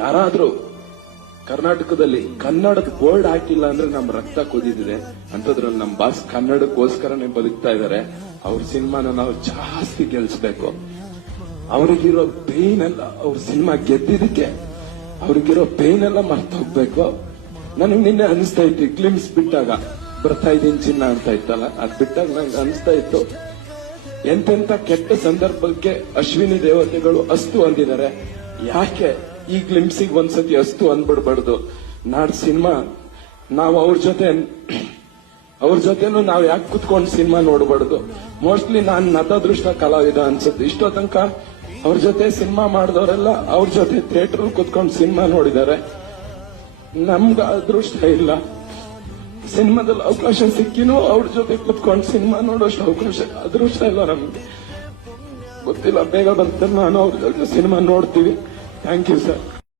ಯಾರಾದ್ರೂ ಕರ್ನಾಟಕದಲ್ಲಿ ಕನ್ನಡದ ಬೋರ್ಡ್ ಹಾಕಿಲ್ಲ ಅಂದ್ರೆ ನಮ್ ರಕ್ತ ಕುದಿದಿದೆ ಅಂತದ್ರಲ್ಲಿ ನಮ್ ಬಾಸ್ ಕನ್ನಡಕ್ಕೋಸ್ಕರನೇ ಬದುಕ್ತಾ ಇದಾರೆ. ಅವ್ರ ಸಿನಿಮಾನ ನಾವು ಜಾಸ್ತಿ ಗೆಲ್ಸ್ಬೇಕು. ಅವ್ರಿಗಿರೋ ಪೇನ್ ಎಲ್ಲ, ಅವ್ರ ಸಿನಿಮಾ ಗೆದ್ದಿದ್ದಕ್ಕೆ ಅವ್ರಿಗಿರೋ ಪೇನ್ ಎಲ್ಲ ಮರ್ತೋಗ್ಬೇಕು. ನನಗೆ ನಿನ್ನೆ ಅನಿಸ್ತಾ ಇತ್ತು, ಗ್ಲಿಮ್ಸ್ ಬಿಟ್ಟಾಗ ಬರ್ತಾ ಇದ್ದೀನಿ ಚಿನ್ನ ಅಂತ ಇತ್ತಲ್ಲ, ಅದ್ ಬಿಟ್ಟಾಗ ನಂಗೆ ಅನಿಸ್ತಾ ಇತ್ತು, ಎಂತೆಂತ ಕೆಟ್ಟ ಸಂದರ್ಭಕ್ಕೆ ಅಶ್ವಿನಿ ದೇವತೆಗಳು ಅಸ್ತು ಅಂದಿದ್ದಾರೆ. ಯಾಕೆ ಈ ಗ್ಲಿಮ್ಸಿಗೆ ಒಂದ್ಸತಿ ಅಸ್ತು ಅಂದ್ಬಿಡ್ಬಾರ್ದು? ನಾಡ್ ಸಿನಿಮಾ ನಾವು ಅವ್ರ ಜೊತೆನೂ ನಾವ್ ಯಾಕೆ ಕುತ್ಕೊಂಡು ಸಿನಿಮಾ ನೋಡ್ಬಾರ್ದು? ಮೋಸ್ಟ್ಲಿ ನಾನ್ ನತದೃಷ್ಟ ಕಲಾವಿದ ಅನ್ಸುತ್ತೆ. ಇಷ್ಟೋ ತನಕ ಅವ್ರ ಜೊತೆ ಸಿನಿಮಾ ಮಾಡಿದವರೆಲ್ಲ ಅವ್ರ ಜೊತೆ ಥಿಯೇಟರ್ ಕುತ್ಕೊಂಡು ಸಿನಿಮಾ ನೋಡಿದ್ದಾರೆ. ನಮ್ಗ ಅದೃಷ್ಟ ಇಲ್ಲ. ಸಿನಿಮಾದಲ್ಲಿ ಅವಕಾಶ ಸಿಕ್ಕಿನೂ ಅವ್ರ ಜೊತೆ ಕುತ್ಕೊಂಡು ಸಿನಿಮಾ ನೋಡೋಷ್ಟು ಅದೃಷ್ಟ ಇಲ್ಲ ನಮ್ಗೆ. ಗೊತ್ತಿಲ್ಲ, ಬೇಗ ಬಂತ ನಾನು ಅವ್ರ ಜೊತೆ ಸಿನಿಮಾ ನೋಡ್ತೀವಿ. Thank you sir.